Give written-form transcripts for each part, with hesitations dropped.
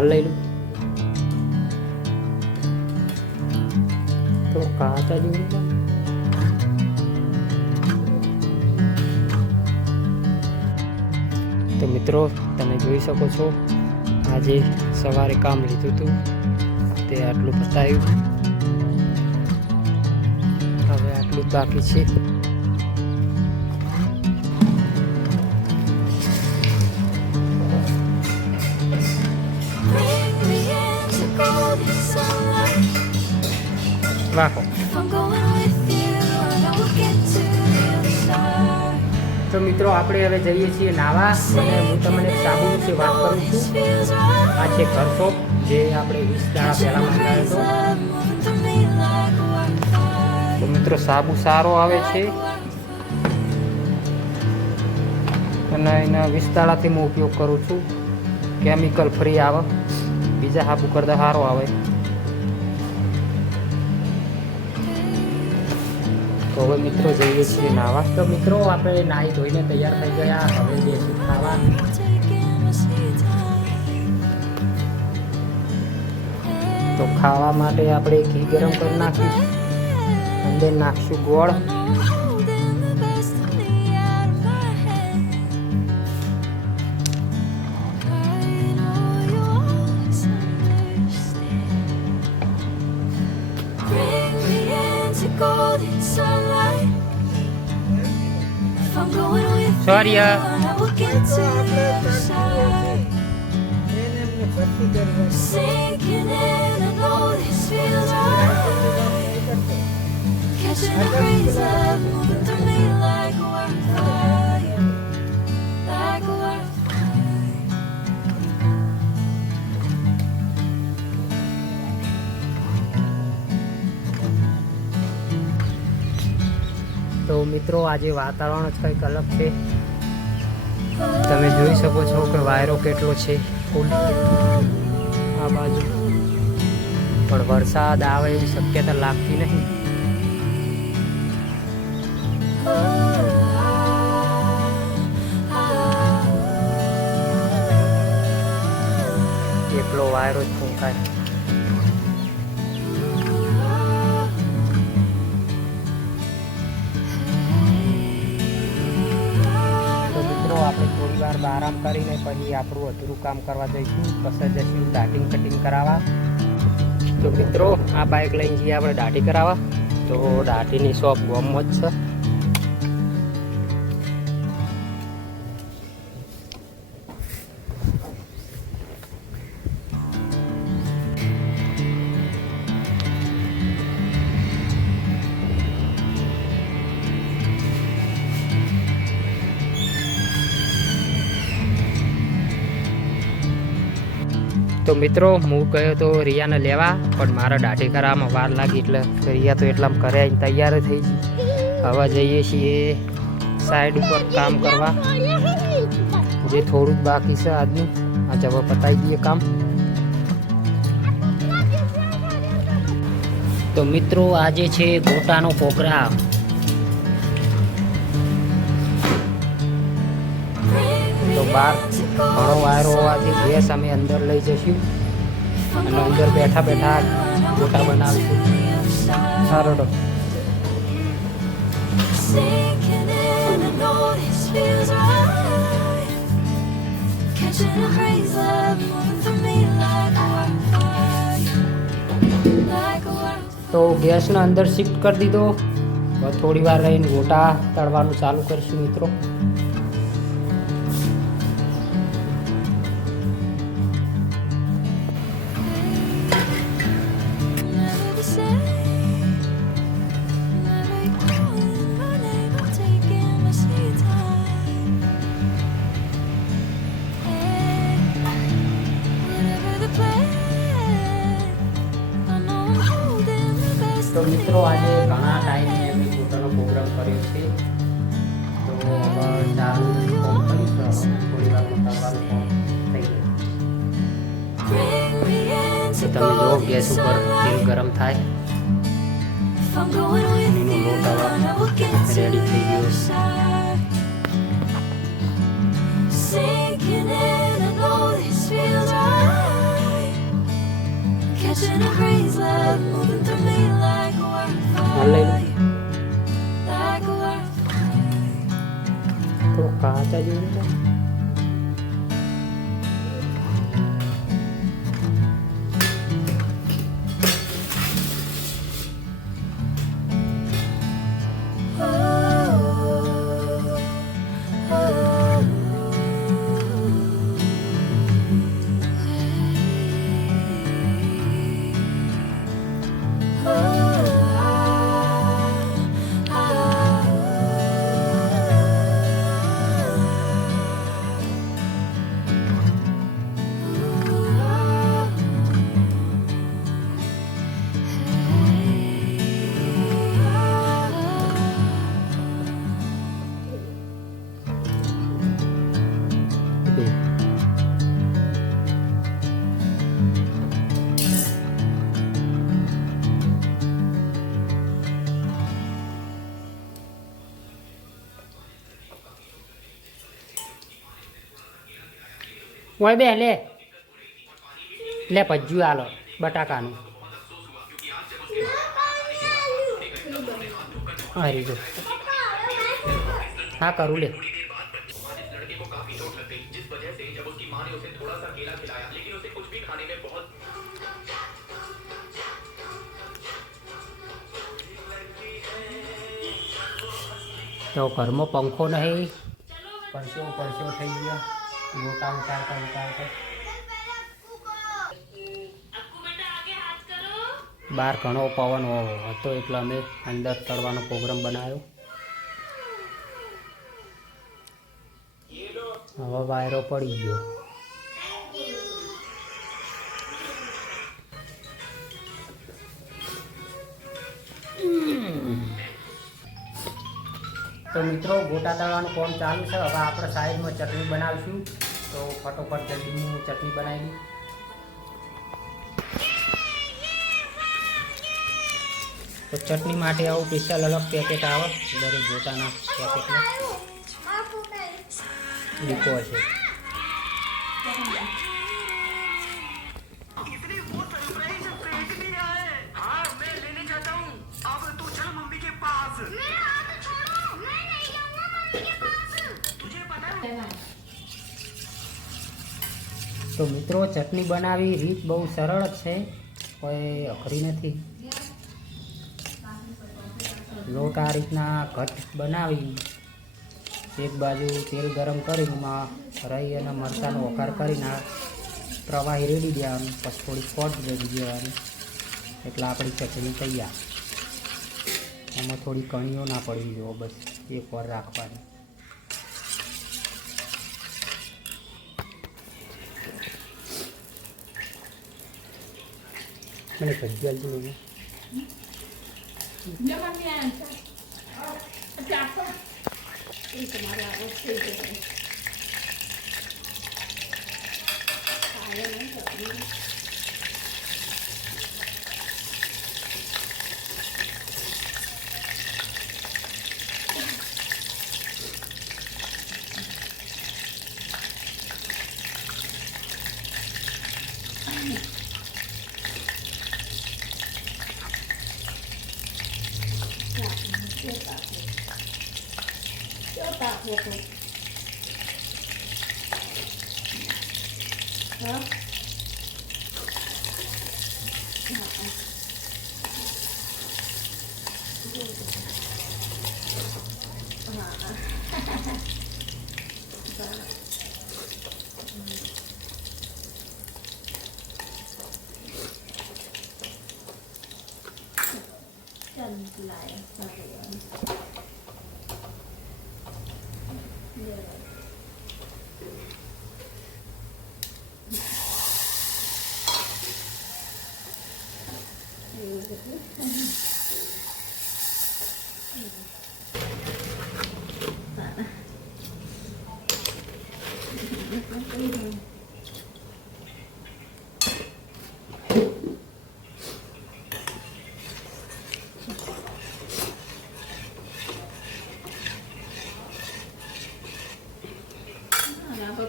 હાલ લઈ લો તો કાચા જેવું તો મિત્રો તમે જોઈ શકો છો આજે સવારે કામ લીધું હતું તે આટલું પતાવ્યું હવે આટલું જ બાકી છે વાહો તો મિત્રો આપણે હવે જઈએ છીએ નાવા અને હું તમને એક સાબુ વિશે વાત કરું છું આ છે ઘરસોપ જે આપણે 20 દાડા પહેલાં મંગાવ્યો હતો તો મિત્રો સાબુ સારો આવે છે અને એના 20 દાડાથી હું ઉપયોગ કરું છું કેમિકલ ફ્રી આવે બીજા સાબુ કરતાં સારો આવે તો હવે મિત્રો જઈએ છીએ નાવા તો મિત્રો આપણે નાહી ધોઈને તૈયાર થઈ ગયા હવે બેસી ખાવા તો ખાવા માટે આપણે ઘી ગરમ કરી નાખીશું અંદર નાખશું ગોળ Sorry ya. તો મિત્રો આજે વાતાવરણ જ કંઈક અલગ છે તમે જોઈ શકો છો કે વાયરો કેટલો છે ફૂલ આ બાજુ પણ વરસાદ આવે એવી શક્યતા લાગતી નહીં એટલો વાયરો જ ફૂંકાય આપણે થોડી વાર આરામ કરીને પછી આપણું અધૂરું કામ કરવા જઈશું પછી જઈશું દાઢી કટિંગ કરાવવા તો મિત્રો આ બાઇક લઈને જઈએ આપણે દાઢી કરાવવા તો દાઢીની શોપ ગામમાં જ છે તો મિત્રો હું ગયો તો રિયાને લેવા પણ મારા દાઢી કરાવવામાં વાર લાગી એટલે રિયા તો એટલામાં ઘરે આવીને તૈયાર થઈ ગઈ હવે જઈએ છીએ સાઈડ ઉપર કામ કરવા જે થોડું જ બાકી છે આજનું આજે હવે પતાવી દઈએ કામ તો મિત્રો આજે છે ગોટાનો પ્રોગ્રામ તો બહાર ઘણો વાયરો હોવાથી ગેસ અમે અંદર લઈ જઈશું અને અંદર બેઠા બેઠા ગોટા બનાવીશું સારો તો તો ગેસને અંદર શિફ્ટ કરી દીધો થોડી વાર રહીને ગોટા તળવાનું ચાલુ કરીશું મિત્રો તો મિત્રો આજે ઘણા ટાઈમે અમે પોતાનો પ્રોગ્રામ કર્યો છે તો હવે ચાલુ ફોન કરીશું થોડી વાર ઉતારવાનું ફોન થઈ ગયું તો તમે જો ગેસ ઉપર તેલ ગરમ થાય એનો લોટ હવે રેડી થઈ ગયો catching a breeze, love moving through me like a wildfire, like a wildfire. તો કાચા જેવું ને ઓય બે લે ભજ્યું આલો બટાકાનું હારી જો હા કરું લે તો ઘરમાં પંખો નહીં પરસો થઈ ગયો મોટા ઉતારતા બહાર ઘણો પવન હતો એટલે અમે અંદર તળવાનો પ્રોગ્રામ બનાવ્યો. હવે વાયરો પડી ગયો. તો મિત્રો ગોટા તળવાનું કામ ચાલુ છે. હવે આપણે સાઈડમાં ચટણી બનાવીશું. તો ફટોફટ જલ્દી હું ચટણી બનાવી દઉં. તો ચટણી માટે આવું સ્પેશિયલ અલગ પેકેટ આવે દરેક ગોટાના પેકેટમાં ડીકો છે. તો મિત્રો ચટણી બનાવી રીત બહુ સરળ જ છે, કોઈ અઘરી નથી. લોટ આ રીતના ઘટ બનાવી એક બાજુ તેલ ગરમ કરીને એમાં રાઈ અને મરચાંનો વઘાર કરીને પ્રવાહી રેડી દેવાનું, પછી થોડી ખોટ રેડી દેવાની એટલે આપણી ચટણી તૈયાર. એમાં થોડી કણીઓ ના પડવી જોઈએ, બસ એક વાર રાખવાની. મને ભજીયા જોઈએ.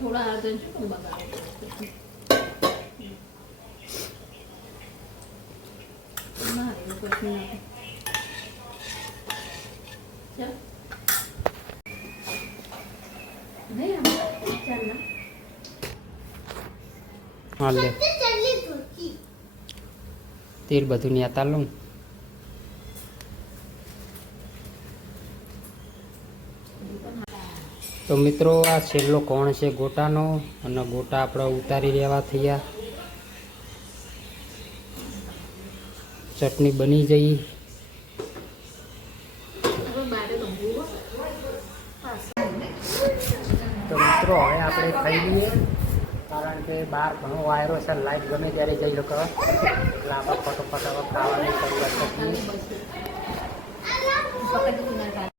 થોડા હા લે તેલ બધું ન્યાતા લઉં. તો મિત્રો આ છેલ્લો કોણ છે ગોટાનો, અને ગોટા આપણે ઉતારી લેવા થયા. ચટણી બની જઈ. તો મિત્રો હવે આપણે ખાઈ લઈએ, કારણ કે બહાર ઘણો વાયરો છે, લાઈટ ગમે ત્યારે જઈ લોકો એટલે આપણે ફટોફટ હવે ખાવાની શરૂઆત કરીએ.